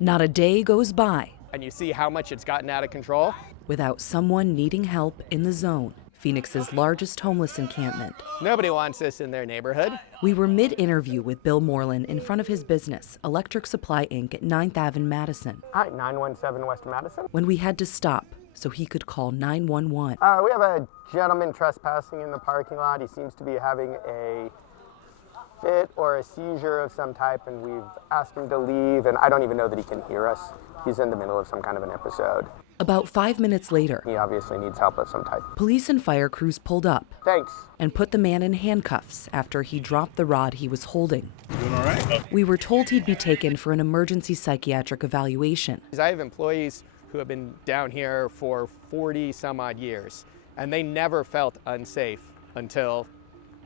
Not a day goes by And you see how much it's gotten out of control. without someone needing help in the zone, Phoenix's largest homeless encampment. Nobody wants this in their neighborhood. We were mid-interview with Bill Moreland in front of his business, Electric Supply Inc. at 9th Ave in Madison, Hi, 917 West Madison. when we had to stop so he could call 911. We have a gentleman trespassing in the parking lot. He seems to be having a fit or a seizure of some type, and we've asked him to leave, and I don't even know that he can hear us. He's in the middle of some kind of an episode. About 5 minutes later, He obviously needs help of some type. police and fire crews pulled up Thanks. and put the man in handcuffs after he dropped the rod he was holding. Doing all right? We were told he'd be taken for an emergency psychiatric evaluation. I have employees who have been down here for 40 some odd years, and they never felt unsafe until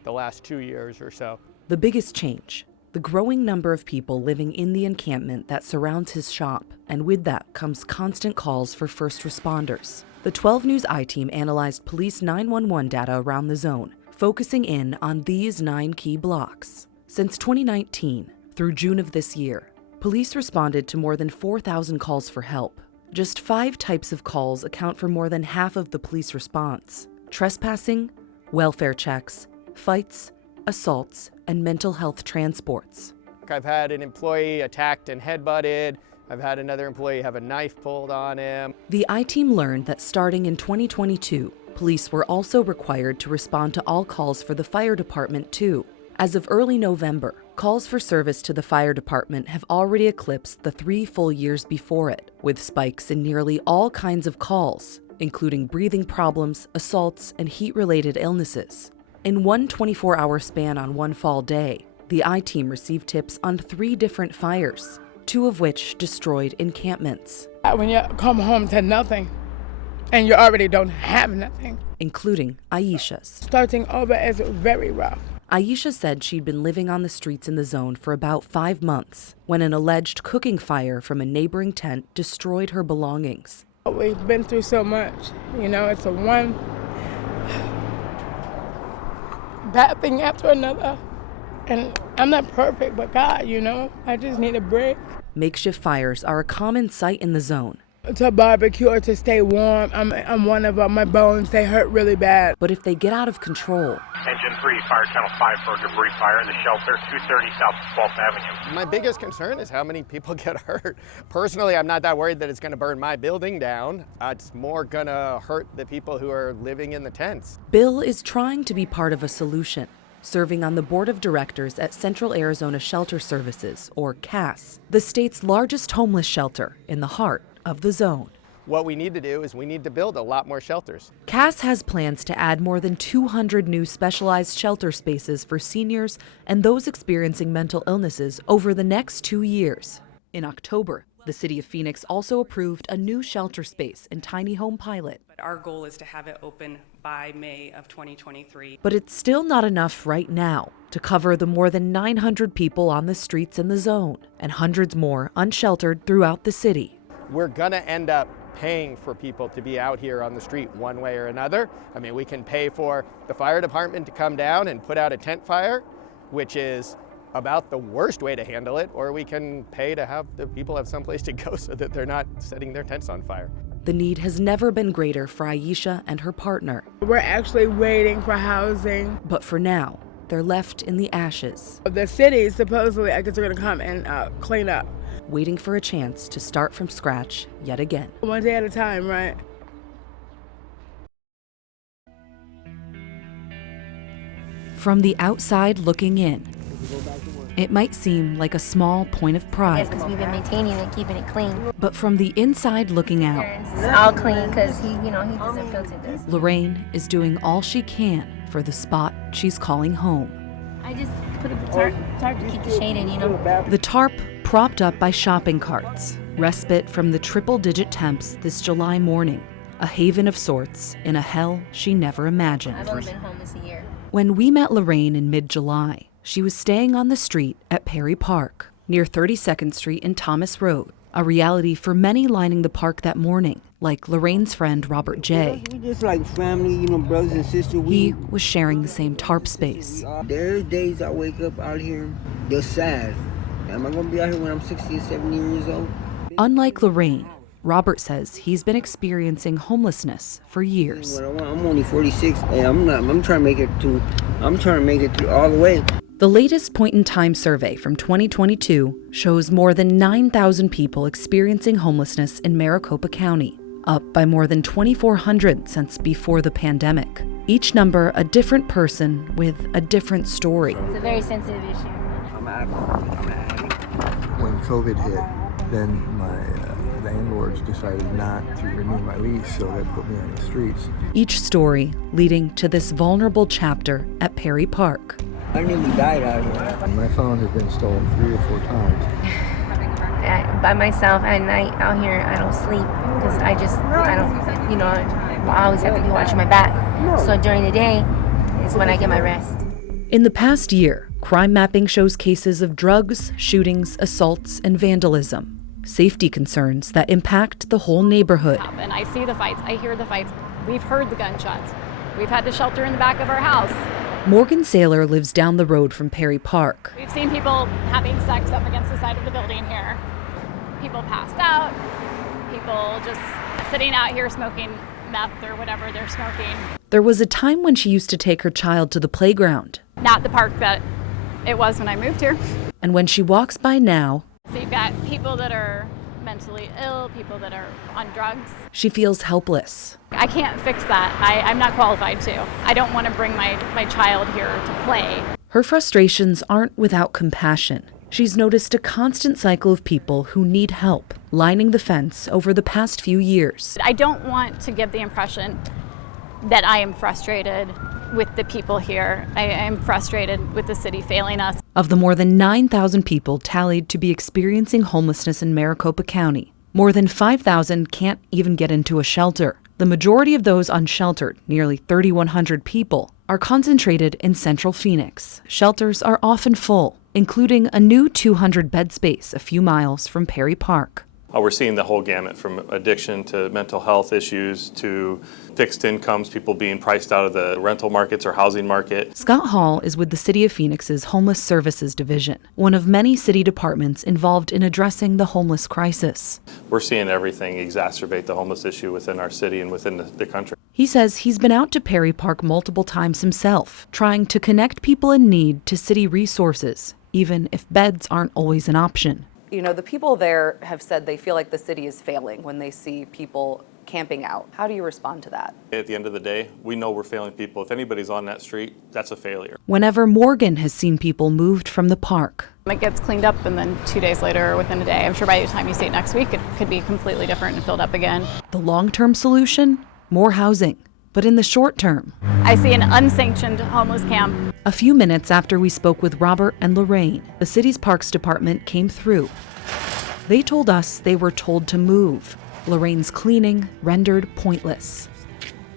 the last 2 years or so. The biggest change, the growing number of people living in the encampment that surrounds his shop, and with that comes constant calls for first responders. The 12 News I-Team analyzed police 911 data around the zone, focusing in on these 9 key blocks. Since 2019, through June of this year, police responded to more than 4,000 calls for help. Just 5 types of calls account for more than half of the police response: trespassing, welfare checks, fights, assaults, and mental health transports. I've had an employee attacked and headbutted. I've had another employee have a knife pulled on him. The I-Team learned that starting in 2022, police were also required to respond to all calls for the fire department too. As of early November, calls for service to the fire department have already eclipsed the 3 full years before it, with spikes in nearly all kinds of calls, including breathing problems, assaults, and heat-related illnesses. In one 24-hour span on one fall day, the I-Team received tips on 3 different fires, 2 of which destroyed encampments, When you come home to nothing and you already don't have nothing, including Aisha's. starting over is very rough. Aisha said she'd been living on the streets in the zone for about 5 months when an alleged cooking fire from a neighboring tent destroyed her belongings. We've been through so much. You know, it's a one bad thing after another. And I'm not perfect, but God, you know, I just need a break. Makeshift fires are a common sight in the zone, To barbecue or to stay warm, I'm one of them. My bones, they hurt really bad. but if they get out of control, Engine 3, Fire Channel 5 for a debris fire in the shelter, 230 South 12th Avenue. My biggest concern is how many people get hurt. Personally, I'm not that worried that it's going to burn my building down. It's more going to hurt the people who are living in the tents. Bill is trying to be part of a solution, serving on the board of directors at Central Arizona Shelter Services, or CAS, the state's largest homeless shelter in the heart of the zone. What we need to do is we need to build a lot more shelters. CAS has plans to add more than 200 new specialized shelter spaces for seniors and those experiencing mental illnesses over the next 2 years. In October, the city of Phoenix also approved a new shelter space in Tiny Home Pilot. Our goal is to have it open by May of 2023. But it's still not enough right now to cover the more than 900 people on the streets in the zone and hundreds more unsheltered throughout the city. We're going to end up paying for people to be out here on the street one way or another. I mean, we can pay for the fire department to come down and put out a tent fire, which is about the worst way to handle it, or we can pay to have the people have someplace to go so that they're not setting their tents on fire. The need has never been greater for Aisha and her partner, We're actually waiting for housing. but for now, they're left in the ashes, The city, supposedly, I guess they're gonna come and clean up. waiting for a chance to start from scratch yet again. One day at a time, right? From the outside looking in, it might seem like a small point of pride, Because we've been maintaining and keeping it clean. but from the inside looking out, It's all clean because he doesn't filter this. Lorraine is doing all she can for the spot she's calling home. I just put up the tarp to keep the shade in, The tarp propped up by shopping carts, respite from the triple-digit temps this July morning, a haven of sorts in a hell she never imagined. I've only been homeless a year. When we met Lorraine in mid-July, she was staying on the street at Perry Park, near 32nd Street and Thomas Road, a reality for many lining the park that morning, like Lorraine's friend Robert J. We just like family, brothers and sisters. He was sharing the same tarp space. There's days I wake up out here, they're sad. Am I gonna be out here when I'm 60 or 70 years old? Unlike Lorraine, Robert says he's been experiencing homelessness for years. What I want, I'm only 46, and I'm trying to make it through all the way. The latest point-in-time survey from 2022 shows more than 9,000 people experiencing homelessness in Maricopa County, up by more than 2,400 since before the pandemic. Each number a different person with a different story. It's a very sensitive issue. When COVID hit, then my landlords decided not to renew my lease, so they put me on the streets. Each story leading to this vulnerable chapter at Perry Park. I nearly died out here. My phone has been stolen 3 or 4 times. By myself at night out here, I don't sleep because I always have to be watching my back. So during the day is when I get my rest. In the past year, crime mapping shows cases of drugs, shootings, assaults, and vandalism. Safety concerns that impact the whole neighborhood. And I see the fights, I hear the fights. We've heard the gunshots. We've had to shelter in the back of our house. Morgan Saylor lives down the road from Perry Park. We've seen people having sex up against the side of the building here. People passed out. People just sitting out here smoking meth or whatever they're smoking. There was a time when she used to take her child to the playground. Not the park that it was when I moved here. And when she walks by now, So you've got people that are mentally ill, people that are on drugs. she feels helpless. I can't fix that. I'm not qualified to. I don't want to bring my child here to play. Her frustrations aren't without compassion. She's noticed a constant cycle of people who need help lining the fence over the past few years. I don't want to give the impression that I am frustrated with the people here. I am frustrated with the city failing us. Of the more than 9,000 people tallied to be experiencing homelessness in Maricopa County, more than 5,000 can't even get into a shelter. The majority of those unsheltered, nearly 3,100 people, are concentrated in central Phoenix. Shelters are often full, including a new 200-bed space a few miles from Perry Park. We're seeing the whole gamut from addiction to mental health issues to fixed incomes, people being priced out of the rental markets or housing market. Scott Hall is with the City of Phoenix's Homeless Services Division, one of many city departments involved in addressing the homeless crisis. We're seeing everything exacerbate the homeless issue within our city and within the country. He says he's been out to Perry Park multiple times himself, trying to connect people in need to city resources, even if beds aren't always an option. You know, the people there have said they feel like the city is failing when they see people camping out. How do you respond to that? At the end of the day, we know we're failing people. If anybody's on that street, that's a failure. Whenever Morgan has seen people moved from the park, It gets cleaned up and then 2 days later or within a day, I'm sure by the time you see it next week, it could be completely different and filled up again. the long-term solution? More housing. But in the short term, I see an unsanctioned homeless camp. a few minutes after we spoke with Robert and Lorraine, the city's Parks Department came through. They told us they were told to move. Lorraine's cleaning rendered pointless.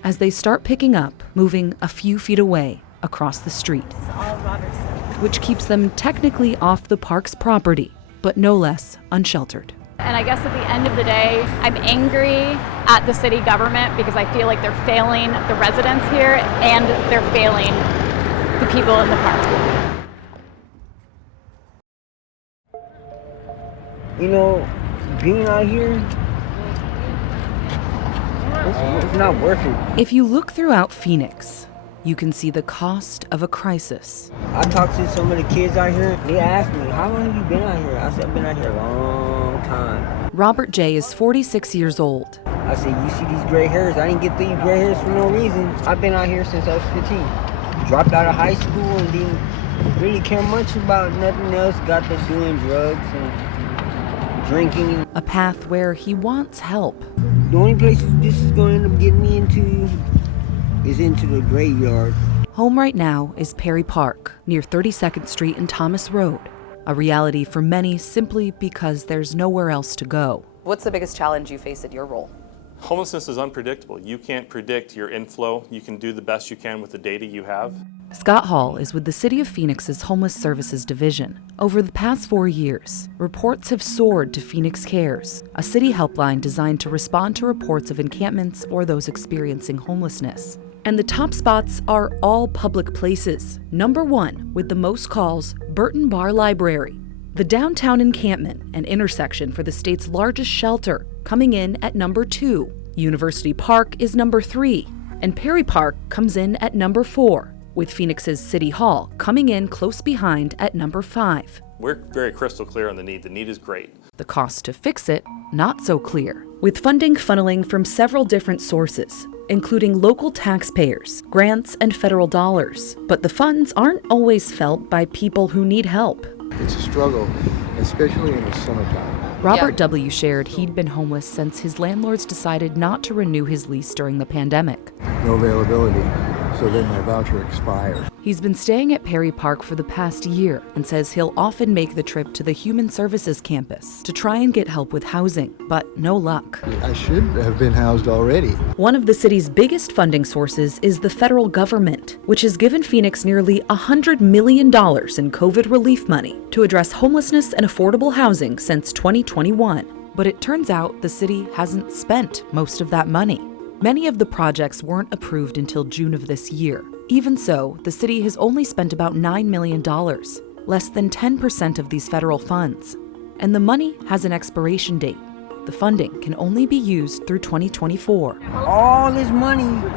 As they start picking up, moving a few feet away across the street, which keeps them technically off the park's property, but no less unsheltered. And I guess at the end of the day, I'm angry at the city government because I feel like they're failing the residents here and they're failing the people in the park. You know, being out here, it's not worth it. If you look throughout Phoenix, you can see the cost of a crisis. I talked to some of the kids out here. They asked me, how long have you been out here? I said, I've been out here a long time. Robert J. is 46 years old. I said, you see these gray hairs? I didn't get these gray hairs for no reason. I've been out here since I was 15. Dropped out of high school and didn't really care much about nothing else. Got to doing drugs and drinking. A path where he wants help. The only place this is going to end up getting me into is into the graveyard. Home right now is Perry Park, near 32nd Street and Thomas Road. A reality for many simply because there's nowhere else to go. What's the biggest challenge you face in your role? Homelessness is unpredictable. You can't predict your inflow. You can do the best you can with the data you have. Scott Hall is with the City of Phoenix's Homeless Services Division. Over the past 4 years, reports have soared to Phoenix Cares, a city helpline designed to respond to reports of encampments or those experiencing homelessness. And the top spots are all public places. Number 1, with the most calls, Burton Bar Library. The downtown encampment, an intersection for the state's largest shelter, coming in at number 2. University Park is number 3, and Perry Park comes in at number 4, with Phoenix's City Hall coming in close behind at number 5. We're very crystal clear on the need. The need is great. The cost to fix it, not so clear, with funding funneling from several different sources, including local taxpayers, grants, and federal dollars. But the funds aren't always felt by people who need help. It's a struggle, especially in the summertime. Robert W. shared he'd been homeless since his landlords decided not to renew his lease during the pandemic. No availability, so then my voucher expired. He's been staying at Perry Park for the past year and says he'll often make the trip to the Human Services campus to try and get help with housing, but no luck. I should have been housed already. One of the city's biggest funding sources is the federal government, which has given Phoenix nearly $100 million in COVID relief money to address homelessness and affordable housing since 2021. But it turns out the city hasn't spent most of that money. Many of the projects weren't approved until June of this year. Even so, the city has only spent about $9 million, less than 10% of these federal funds. And the money has an expiration date. The funding can only be used through 2024. All this money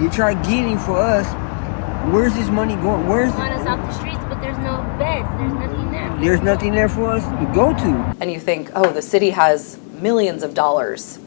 you try getting for us, where's this money going? Where's it? Want us off the streets, but there's no beds. There's nothing there. There's nothing there for us to go to. And you think, oh, the city has millions of dollars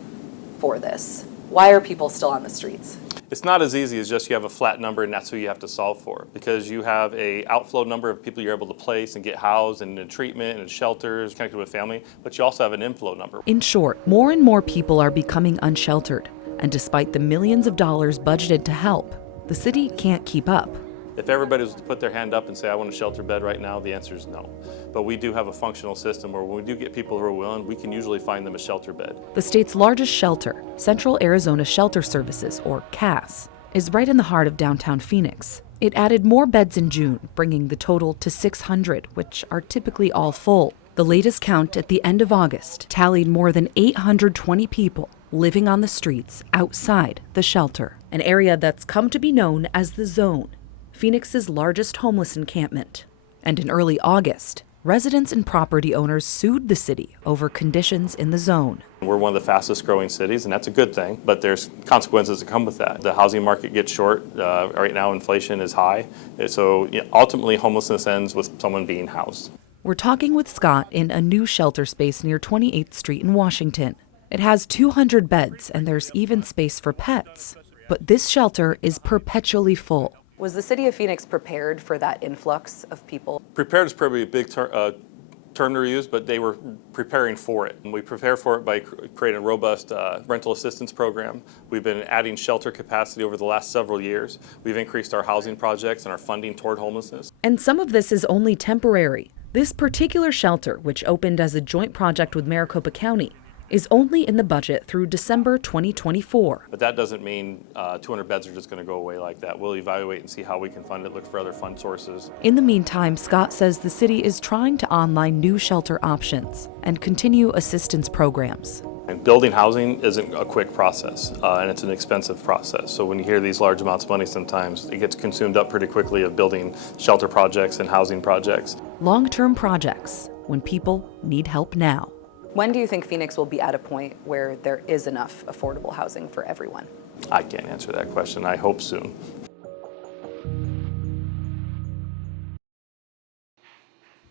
for this. Why are people still on the streets? It's not as easy as just you have a flat number and that's who you have to solve for, because you have a outflow number of people you're able to place and get housed and in treatment and in shelters connected with family, but you also have an inflow number. In short, more and more people are becoming unsheltered, and despite the millions of dollars budgeted to help, the city can't keep up. If everybody was to put their hand up and say, I want a shelter bed right now, the answer is no. But we do have a functional system where when we do get people who are willing, we can usually find them a shelter bed. The state's largest shelter, Central Arizona Shelter Services, or CAS, is right in the heart of downtown Phoenix. It added more beds in June, bringing the total to 600, which are typically all full. The latest count at the end of August tallied more than 820 people living on the streets outside the shelter, an area that's come to be known as the Zone, Phoenix's largest homeless encampment. And in early August, residents and property owners sued the city over conditions in the zone. We're one of the fastest growing cities, and that's a good thing, but there's consequences that come with that. The housing market gets short. Right now, inflation is high. So ultimately, homelessness ends with someone being housed. We're talking with Scott in a new shelter space near 28th Street in Washington. It has 200 beds, and there's even space for pets. But this shelter is perpetually full. Was the city of Phoenix prepared for that influx of people? Prepared is probably a big term to use, but they were preparing for it. And we prepare for it by creating a robust rental assistance program. We've been adding shelter capacity over the last several years. We've increased our housing projects and our funding toward homelessness. And some of this is only temporary. This particular shelter, which opened as a joint project with Maricopa County, is only in the budget through December 2024. But that doesn't mean 200 beds are just going to go away like that. We'll evaluate and see how we can fund it, look for other fund sources. In the meantime, Scott says the city is trying to online new shelter options and continue assistance programs. And building housing isn't a quick process, and it's an expensive process. So when you hear these large amounts of money, sometimes it gets consumed up pretty quickly of building shelter projects and housing projects. Long-term projects when people need help now. When do you think Phoenix will be at a point where there is enough affordable housing for everyone? I can't answer that question. I hope soon.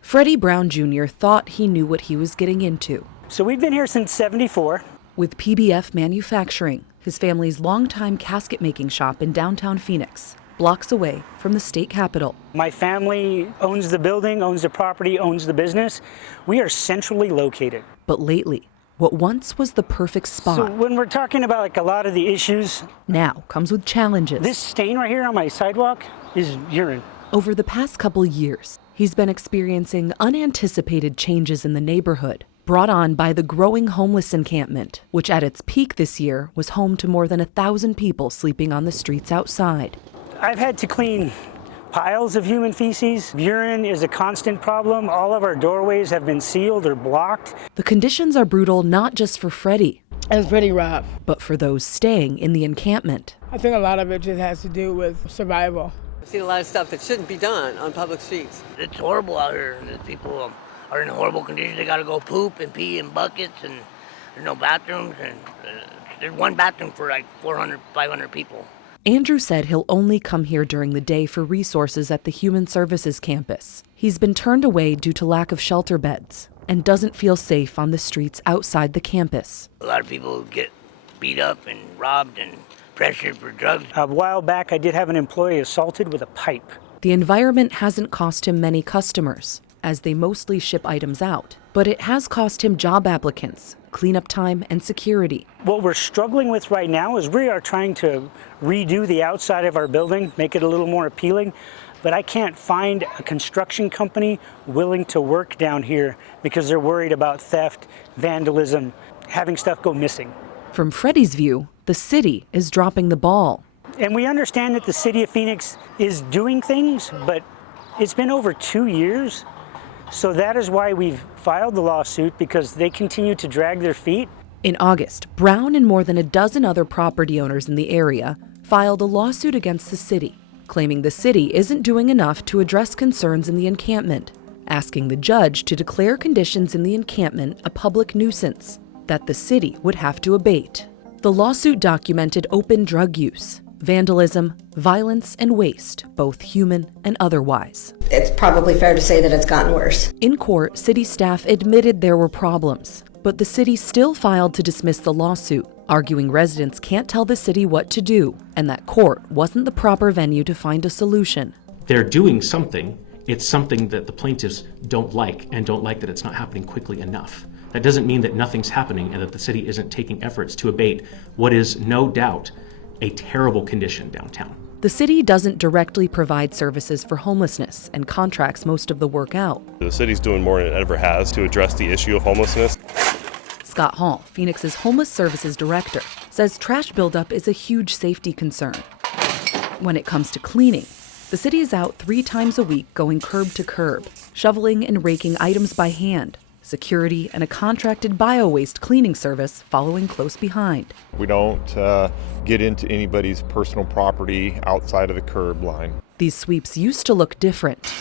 Freddie Brown Jr. thought he knew what he was getting into. So we've been here since '74. With PBF Manufacturing, his family's longtime casket-making shop in downtown Phoenix, blocks away from the state capitol. My family owns the building, owns the property, owns the business. We are centrally located. But lately, what once was the perfect spot. So when we're talking about a lot of the issues, now comes with challenges. This stain right here on my sidewalk is urine. Over the past couple years, he's been experiencing unanticipated changes in the neighborhood, brought on by the growing homeless encampment, which at its peak this year was home to more than 1,000 people sleeping on the streets outside. I've had to clean piles of human feces. Urine is a constant problem. All of our doorways have been sealed or blocked. The conditions are brutal not just for Freddie. It's pretty rough. But for those staying in the encampment. I think a lot of it just has to do with survival. I've seen a lot of stuff that shouldn't be done on public streets. It's horrible out here. There's people are in horrible condition. They got to go poop and pee in buckets, and there's no bathrooms, and there's one bathroom for like 400, 500 people. Andrew said he'll only come here during the day for resources at the Human Services campus. He's been turned away due to lack of shelter beds and doesn't feel safe on the streets outside the campus. A lot of people get beat up and robbed and pressured for drugs. A while back, I did have an employee assaulted with a pipe. The environment hasn't cost him many customers, as they mostly ship items out, but it has cost him job applicants, cleanup time, and security. What we're struggling with right now is we are trying to redo the outside of our building, make it a little more appealing, but I can't find a construction company willing to work down here because they're worried about theft, vandalism, having stuff go missing. From Freddie's view, the city is dropping the ball. And we understand that the city of Phoenix is doing things, but it's been over 2 years. So that is why we've filed the lawsuit, because they continue to drag their feet. In August, Brown and more than a dozen other property owners in the area filed a lawsuit against the city, claiming the city isn't doing enough to address concerns in the encampment, asking the judge to declare conditions in the encampment a public nuisance that the city would have to abate. The lawsuit documented open drug use, vandalism, violence, and waste, both human and otherwise. It's probably fair to say that it's gotten worse. In court, city staff admitted there were problems, but the city still filed to dismiss the lawsuit, arguing residents can't tell the city what to do and that court wasn't the proper venue to find a solution. They're doing something. It's something that the plaintiffs don't like, and don't like that it's not happening quickly enough. That doesn't mean that nothing's happening and that the city isn't taking efforts to abate what is no doubt a terrible condition downtown. The city doesn't directly provide services for homelessness and contracts most of the work out. The city's doing more than it ever has to address the issue of homelessness. Scott Hall, Phoenix's homeless services director, says trash buildup is a huge safety concern. When it comes to cleaning, the city is out 3 times a week going curb to curb, shoveling and raking items by hand, security and a contracted bio-waste cleaning service following close behind. We don't get into anybody's personal property outside of the curb line. These sweeps used to look different.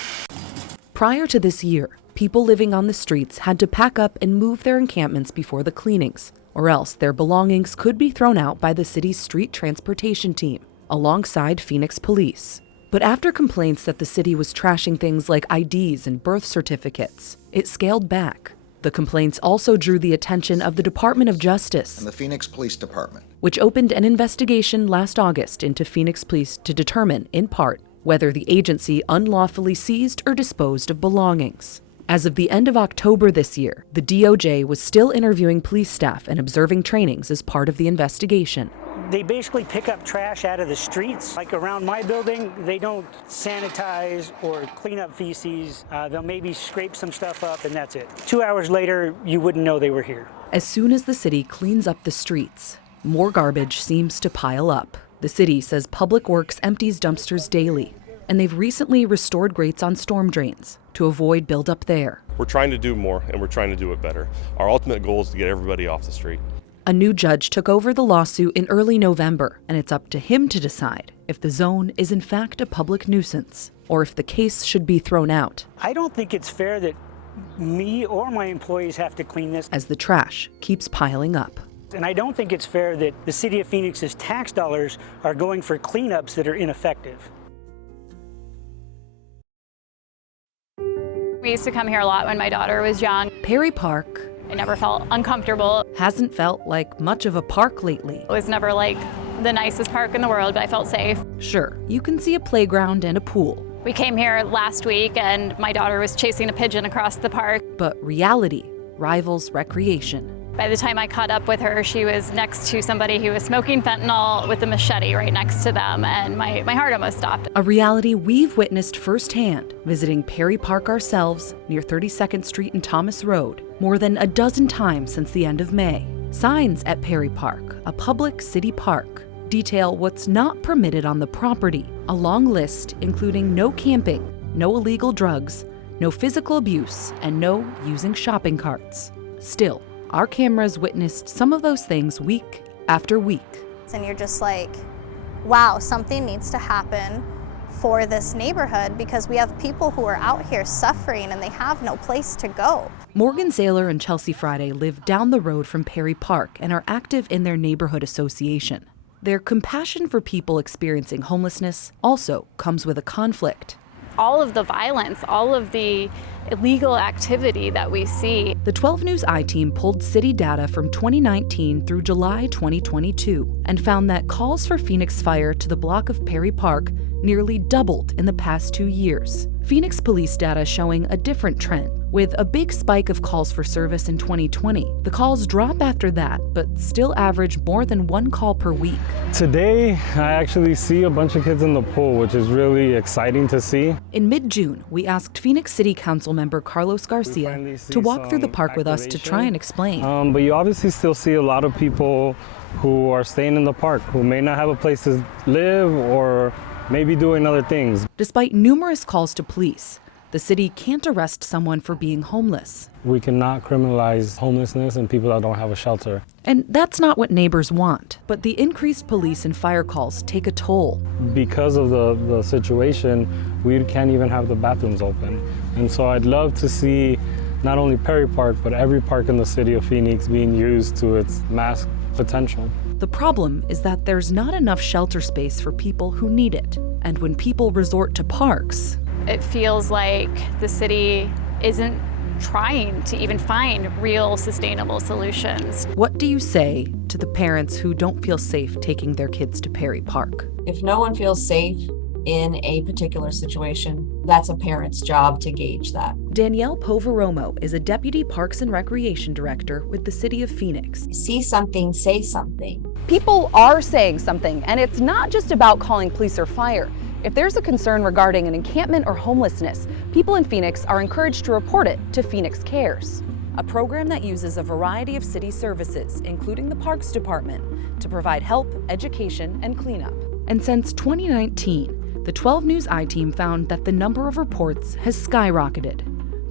Prior to this year, people living on the streets had to pack up and move their encampments before the cleanings, or else their belongings could be thrown out by the city's street transportation team, alongside Phoenix police. But after complaints that the city was trashing things like IDs and birth certificates, it scaled back. The complaints also drew the attention of the Department of Justice and the Phoenix Police Department, which opened an investigation last August into Phoenix Police to determine, in part, whether the agency unlawfully seized or disposed of belongings. As of the end of October this year, the DOJ was still interviewing police staff and observing trainings as part of the investigation. They basically pick up trash out of the streets. Like around my building, they don't sanitize or clean up feces. They'll maybe scrape some stuff up and that's it. 2 hours later, you wouldn't know they were here. As soon as the city cleans up the streets, more garbage seems to pile up. The city says Public Works empties dumpsters daily, and they've recently restored grates on storm drains to avoid buildup there. We're trying to do more, and we're trying to do it better. Our ultimate goal is to get everybody off the street. A new judge took over the lawsuit in early November, and it's up to him to decide if the zone is in fact a public nuisance or if the case should be thrown out. I don't think it's fair that me or my employees have to clean this, as the trash keeps piling up. And I don't think it's fair that the city of Phoenix's tax dollars are going for cleanups that are ineffective. We used to come here a lot when my daughter was young. Perry Park. I never felt uncomfortable. Hasn't felt like much of a park lately. It was never like the nicest park in the world, but I felt safe. Sure, you can see a playground and a pool. We came here last week and my daughter was chasing a pigeon across the park. But reality rivals recreation. By the time I caught up with her, she was next to somebody who was smoking fentanyl with a machete right next to them, and my heart almost stopped. A reality we've witnessed firsthand, visiting Perry Park ourselves near 32nd Street and Thomas Road, more than a dozen times since the end of May. Signs at Perry Park, a public city park, detail what's not permitted on the property. A long list including no camping, no illegal drugs, no physical abuse, and no using shopping carts. Still, our cameras witnessed some of those things week after week. And you're just like, wow, something needs to happen for this neighborhood because we have people who are out here suffering and they have no place to go. Morgan Saylor and Chelsea Friday live down the road from Perry Park and are active in their neighborhood association. Their compassion for people experiencing homelessness also comes with a conflict. All of the violence, all of the illegal activity that we see. The 12 News I-Team pulled city data from 2019 through July 2022 and found that calls for Phoenix Fire to the block of Perry Park nearly doubled in the past 2 years. Phoenix police data showing a different trend, with a big spike of calls for service in 2020. The calls drop after that, but still average more than 1 call per week. Today, I actually see a bunch of kids in the pool, which is really exciting to see. In mid-June, we asked Phoenix City Council member Carlos Garcia to walk through the park with us to try and explain. But you obviously still see a lot of people who are staying in the park, who may not have a place to live or maybe doing other things. Despite numerous calls to police, the city can't arrest someone for being homeless. We cannot criminalize homelessness and people that don't have a shelter. And that's not what neighbors want. But the increased police and fire calls take a toll. Because of the situation, we can't even have the bathrooms open. And so I'd love to see not only Perry Park, but every park in the city of Phoenix being used to its max potential. The problem is that there's not enough shelter space for people who need it. And when people resort to parks, it feels like the city isn't trying to even find real sustainable solutions. What do you say to the parents who don't feel safe taking their kids to Perry Park? If no one feels safe in a particular situation, that's a parent's job to gauge that. Danielle Poveromo is a deputy Parks and Recreation director with the city of Phoenix. See something, say something. People are saying something, and it's not just about calling police or fire. If there's a concern regarding an encampment or homelessness, people in Phoenix are encouraged to report it to Phoenix Cares, a program that uses a variety of city services, including the Parks Department, to provide help, education, and cleanup. And since 2019, the 12 News I-Team found that the number of reports has skyrocketed.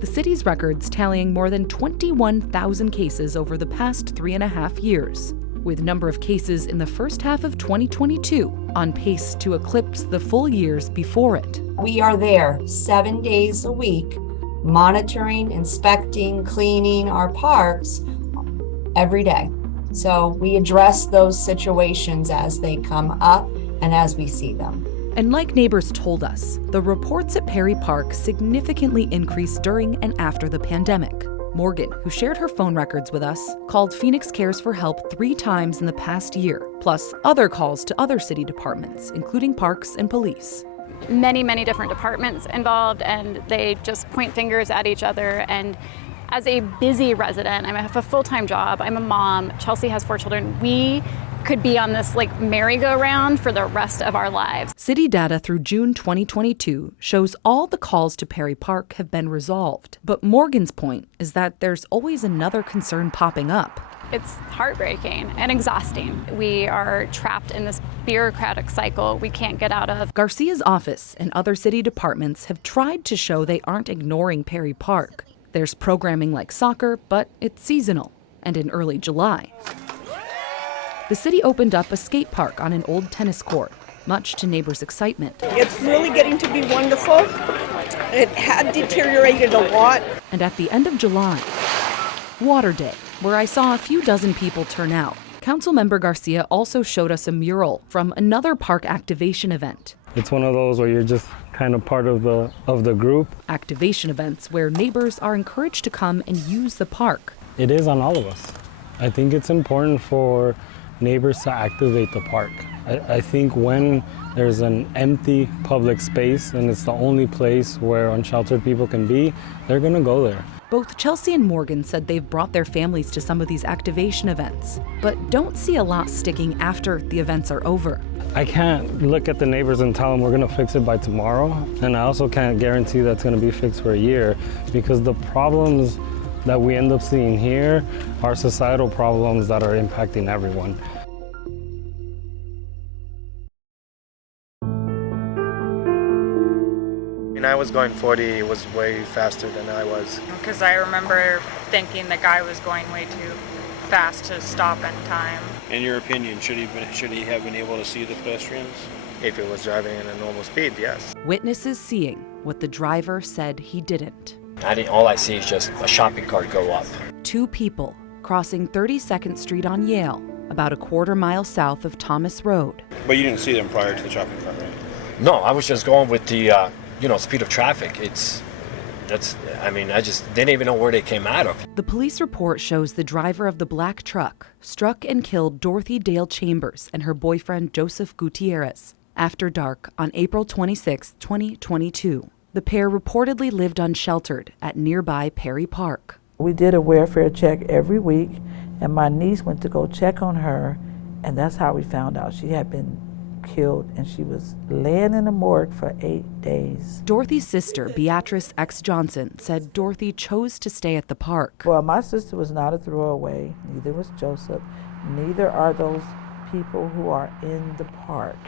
The city's records tallying more than 21,000 cases over the past 3.5 years, with number of cases in the first half of 2022 on pace to eclipse the full years before it. We are there 7 days a week, monitoring, inspecting, cleaning our parks every day. So we address those situations as they come up and as we see them. And like neighbors told us, the reports at Perry Park significantly increased during and after the pandemic. Morgan, who shared her phone records with us, called Phoenix Cares for help 3 times in the past year, plus other calls to other city departments, including parks and police. Many different departments involved, and they just point fingers at each other. And as a busy resident, I have a full-time job, I'm a mom, Chelsea has 4 children, we could be on this merry-go-round for the rest of our lives. City data through June 2022 shows all the calls to Perry Park have been resolved. But Morgan's point is that there's always another concern popping up. It's heartbreaking and exhausting. We are trapped in this bureaucratic cycle we can't get out of. Garcia's office and other city departments have tried to show they aren't ignoring Perry Park. There's programming like soccer, but it's seasonal. And in early July, the city opened up a skate park on an old tennis court, much to neighbors' excitement. It's really getting to be wonderful. It had deteriorated a lot. And at the end of July, Water Day, where I saw a few dozen people turn out. Councilmember Garcia also showed us a mural from another park activation event. It's one of those where you're just kind of part of the group. Activation events where neighbors are encouraged to come and use the park. It is on all of us. I think it's important for neighbors to activate the park. I think when there's an empty public space and it's the only place where unsheltered people can be, they're gonna go there. Both Chelsea and Morgan said they've brought their families to some of these activation events, but don't see a lot sticking after the events are over. I can't look at the neighbors and tell them we're gonna fix it by tomorrow, and I also can't guarantee that's gonna be fixed for a year, because the problems that we end up seeing here are societal problems that are impacting everyone. When I was going 40, it was way faster than I was. Because I remember thinking the guy was going way too fast to stop in time. In your opinion, should he have been able to see the pedestrians? If it was driving in a normal speed, yes. Witnesses seeing what the driver said he didn't. All I see is just a shopping cart go up. Two people crossing 32nd Street on Yale, about a quarter-mile south of Thomas Road. But you didn't see them prior to the shopping cart, right? No, I was just going with the, speed of traffic. I just didn't even know where they came out of. The police report shows the driver of the black truck struck and killed Dorothy Dale Chambers and her boyfriend Joseph Gutierrez after dark on April 26, 2022. The pair reportedly lived unsheltered at nearby Perry Park. We did a welfare check every week, and my niece went to go check on her, and that's how we found out she had been killed, and she was laying in the morgue for 8 days. Dorothy's sister, Beatrice X. Johnson, said Dorothy chose to stay at the park. Well, my sister was not a throwaway, neither was Joseph, neither are those people who are in the park.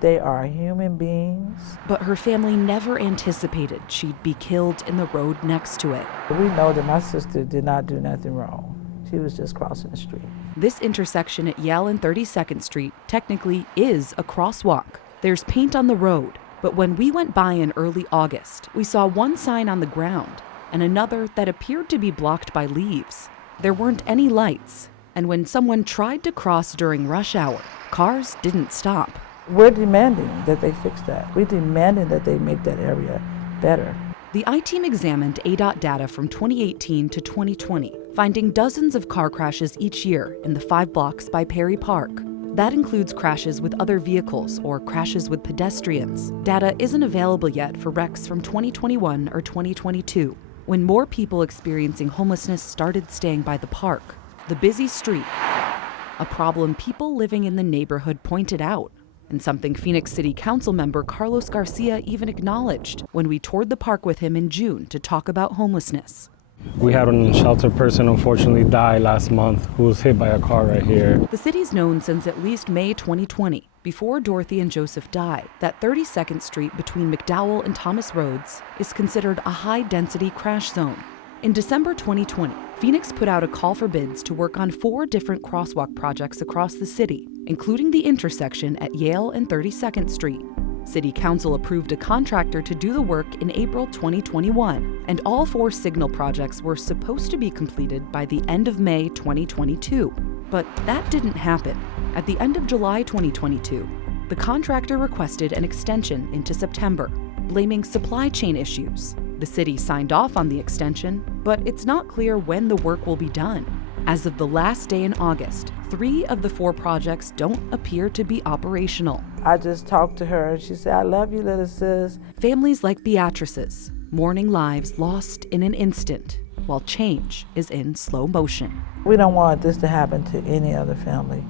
They are human beings. But her family never anticipated she'd be killed in the road next to it. We know that my sister did not do nothing wrong. She was just crossing the street. This intersection at Yale and 32nd Street technically is a crosswalk. There's paint on the road, but when we went by in early August, we saw one sign on the ground and another that appeared to be blocked by leaves. There weren't any lights, and when someone tried to cross during rush hour, cars didn't stop. We're demanding that they fix that. We're demanding that they make that area better. The I-Team examined ADOT data from 2018 to 2020, finding dozens of car crashes each year in the 5 blocks by Perry Park. That includes crashes with other vehicles or crashes with pedestrians. Data isn't available yet for wrecks from 2021 or 2022, when more people experiencing homelessness started staying by the park. The busy street, a problem people living in the neighborhood pointed out, and something Phoenix City Council member Carlos Garcia even acknowledged when we toured the park with him in June to talk about homelessness. We had an unsheltered person unfortunately die last month who was hit by a car right here. The city's known since at least May 2020, before Dorothy and Joseph died, that 32nd Street between McDowell and Thomas Roads is considered a high-density crash zone. In December 2020, Phoenix put out a call for bids to work on 4 different crosswalk projects across the city, including the intersection at Yale and 32nd Street. City Council approved a contractor to do the work in April 2021, and all 4 signal projects were supposed to be completed by the end of May 2022. But that didn't happen. At the end of July 2022, the contractor requested an extension into September, blaming supply chain issues. The city signed off on the extension, but it's not clear when the work will be done. As of the last day in August, 3 of the 4 projects don't appear to be operational. I just talked to her and she said, "I love you, little sis." Families like Beatrice's, mourning lives lost in an instant, while change is in slow motion. We don't want this to happen to any other family.